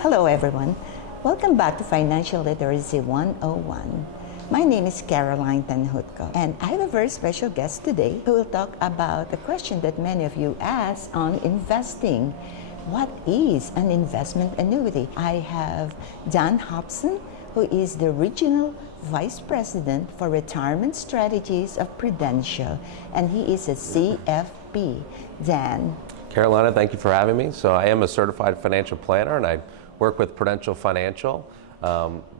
Hello everyone. Welcome back to Financial Literacy 101. My name is Caroline Tanhutko, and I have a very special guest today who will talk about a question that many of you ask on investing. What is an investment annuity? I have Dan Hobson, who is the Regional Vice President for Retirement Strategies of Prudential, and he is a CFP. Dan. Carolina, thank you for having me. So I am a certified financial planner, and I work with Prudential Financial.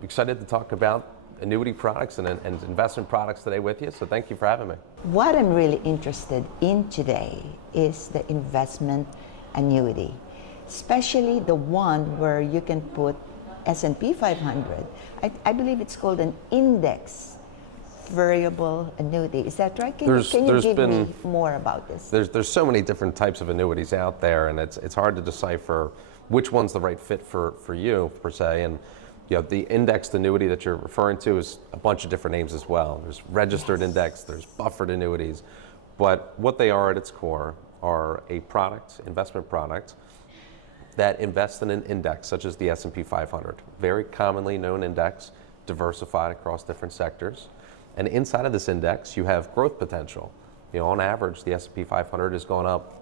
Excited to talk about annuity products and investment products today with you, so thank you for having me. What I'm really interested in today is the investment annuity, especially the one where you can put S&P 500. I believe it's called an index variable annuity. Is that right? Can you give me more about this? There's so many different types of annuities out there, and it's hard to decipher which one's the right fit for you, per se. And the indexed annuity that you're referring to is a bunch of different names as well. There's registered index, there's buffered annuities. But what they are at its core are a investment product, that invests in an index such as the S&P 500. Very commonly known index, diversified across different sectors. And inside of this index, you have growth potential. On average, the S&P 500 has gone up,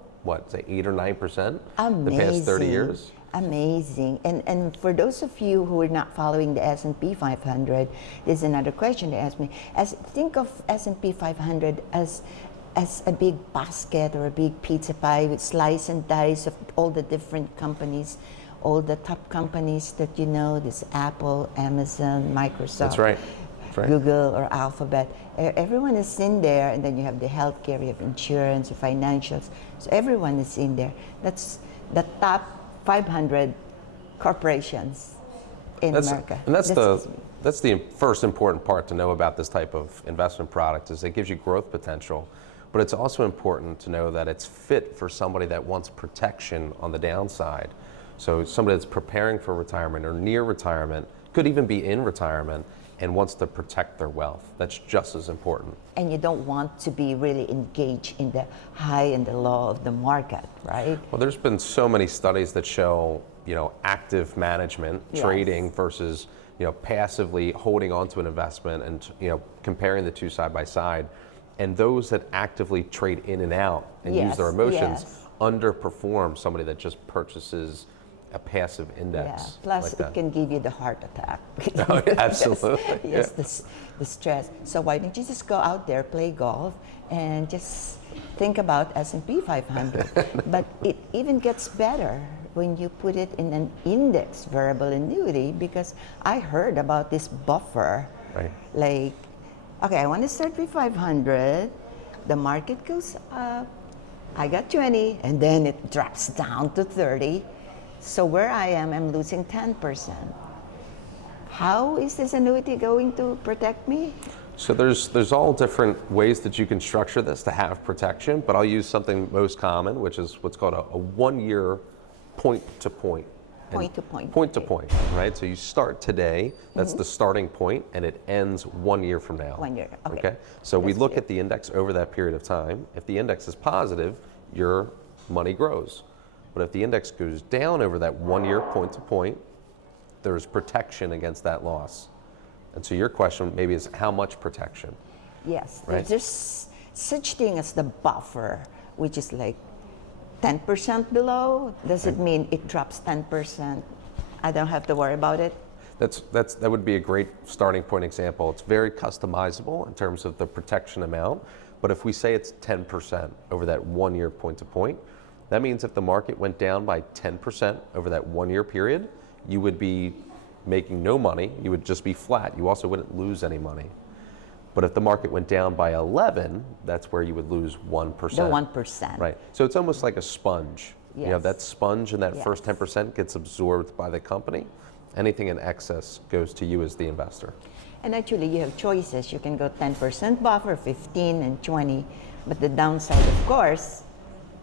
say 8 or 9% the past 30 years. Amazing. And for those of you who are not following the S&P 500, there's another question to ask me. Think of S&P 500 as a big basket or a big pizza pie with slice and dice of all the different companies, all the top companies that you know, this Apple, Amazon, Microsoft. That's right. Google or Alphabet. Everyone is in there, and then you have the healthcare, you have insurance, the financials. So everyone is in there. That's the top 500 corporations in America. And that's the first important part to know about this type of investment product, is it gives you growth potential. But it's also important to know that it's fit for somebody that wants protection on the downside. So somebody that's preparing for retirement or near retirement, could even be in retirement, and wants to protect their wealth. That's just as important. And you don't want to be really engaged in the high and the low of the market, right? Well, there's been so many studies that show, active management, trading versus, passively holding onto an investment, and, comparing the two side by side. And those that actively trade in and out and use their emotions underperform somebody that just purchases a passive index. Yeah. Plus, like it can give you the heart attack. Oh, absolutely. Yes, the stress. So why don't you just go out there, play golf, and just think about S&P 500. But it even gets better when you put it in an index variable annuity, because I heard about this buffer. Right. Like, okay, I want to start with 500. The market goes up. I got 20, and then it drops down to 30. So where I am, I'm losing 10%. How is this annuity going to protect me? So there's all different ways that you can structure this to have protection, but I'll use something most common, which is what's called a 1 year point-to-point. Point-to-point, right? So you start today, that's the starting point, and it ends 1 year from now. 1 year, okay. So we look at the index over that period of time. If the index is positive, your money grows. But if the index goes down over that 1 year point-to-point, there's protection against that loss. And so your question maybe is, how much protection? Yes, right? There's such thing as the buffer, which is like 10% below. Does it mean it drops 10%? I don't have to worry about it? That would be a great starting point example. It's very customizable in terms of the protection amount. But if we say it's 10% over that 1 year point-to-point, that means if the market went down by 10% over that 1 year period, you would be making no money. You would just be flat. You also wouldn't lose any money. But if the market went down by 11, that's where you would lose 1%. The 1%. Right. So it's almost like a sponge. Yes. That sponge and that first 10% gets absorbed by the company. Anything in excess goes to you as the investor. And actually, you have choices. You can go 10% buffer, 15 and 20. But the downside, of course,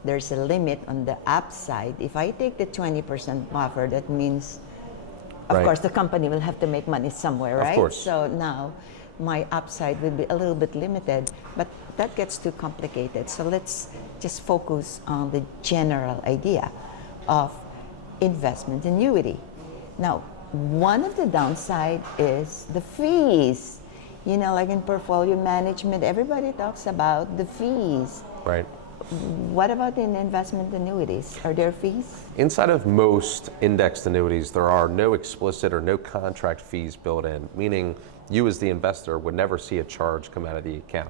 there's a limit on the upside. If I take the 20% buffer, that means, of course, the company will have to make money somewhere, right? Of course. So now, my upside will be a little bit limited, but that gets too complicated. So let's just focus on the general idea of investment annuity. Now, one of the downside is the fees. You know, like in portfolio management, everybody talks about the fees. Right. What about in investment annuities? Are there fees? Inside of most indexed annuities, there are no explicit or no contract fees built in, meaning you as the investor would never see a charge come out of the account.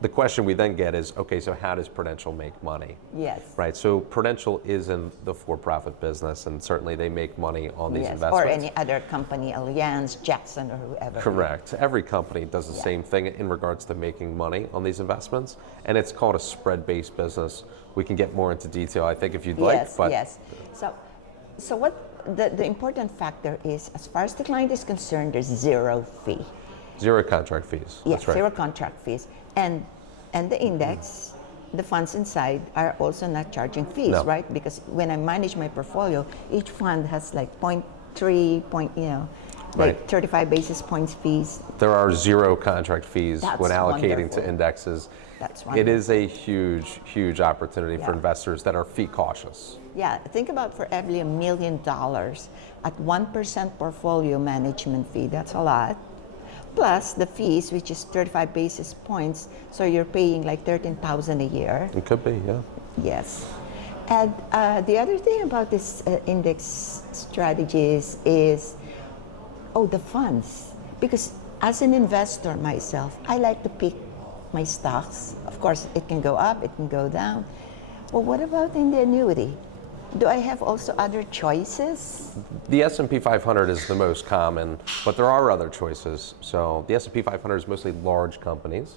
The question we then get is, okay, so how does Prudential make money? Yes. Right, so Prudential is in the for-profit business, and certainly they make money on these investments. Or any other company, Allianz, Jackson, or whoever. Correct. Every company does the same thing in regards to making money on these investments, and it's called a spread-based business. We can get more into detail, I think, if you'd like. Yes, yes. So what the important factor is, as far as the client is concerned, there's zero fee. Zero contract fees. Yes, That's right. zero contract fees. And the index, the funds inside are also not charging fees, No. right? Because when I manage my portfolio, each fund has like 0.3, like 35 basis points fees. There are zero contract fees That's when allocating wonderful. to indexes. That's It wonderful. is a huge, huge opportunity for Yeah. investors that are fee cautious. Yeah, think about for every $1 million at 1% portfolio management fee, that's a lot. Plus the fees, which is 35 basis points, so you're paying like $13,000 a year. It could be, yeah. Yes. And the other thing about this index strategies is, the funds. Because as an investor myself, I like to pick my stocks. Of course, it can go up, it can go down. Well, what about in the annuity? Do I have also other choices? The S&P 500 is the most common, but there are other choices. So the S&P 500 is mostly large companies,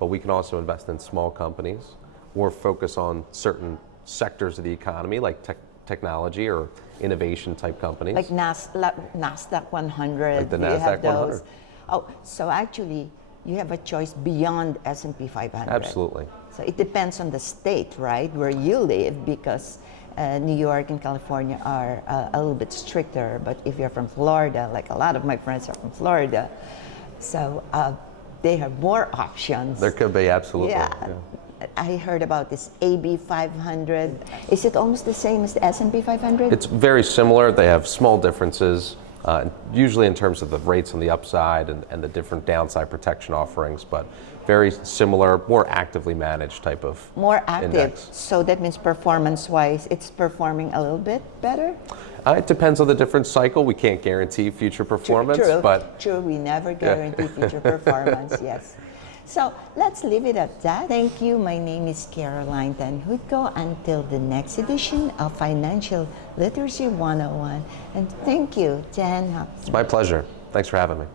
but we can also invest in small companies or focus on certain sectors of the economy like technology or innovation type companies. Like NASDAQ 100. Like the do you have NASDAQ those? 100. Oh, so actually, you have a choice beyond S&P 500. Absolutely. So it depends on the state, right, where you live, because New York and California are a little bit stricter. But if you're from Florida, like a lot of my friends are from Florida, so they have more options. There could be, absolutely. Yeah. I heard about this AB 500. Is it almost the same as the S&P 500? It's very similar. They have small differences, usually in terms of the rates on the upside and the different downside protection offerings, but very similar, more actively managed type of More active. index. So that means performance-wise, it's performing a little bit better? It depends on the different cycle. We can't guarantee future performance, but True, we never guarantee future performance, yes. So let's leave it at that. Thank you. My name is Caroline Tanhutco. Until the next edition of Financial Literacy 101. And thank you, Jan. it's my pleasure. Thanks for having me.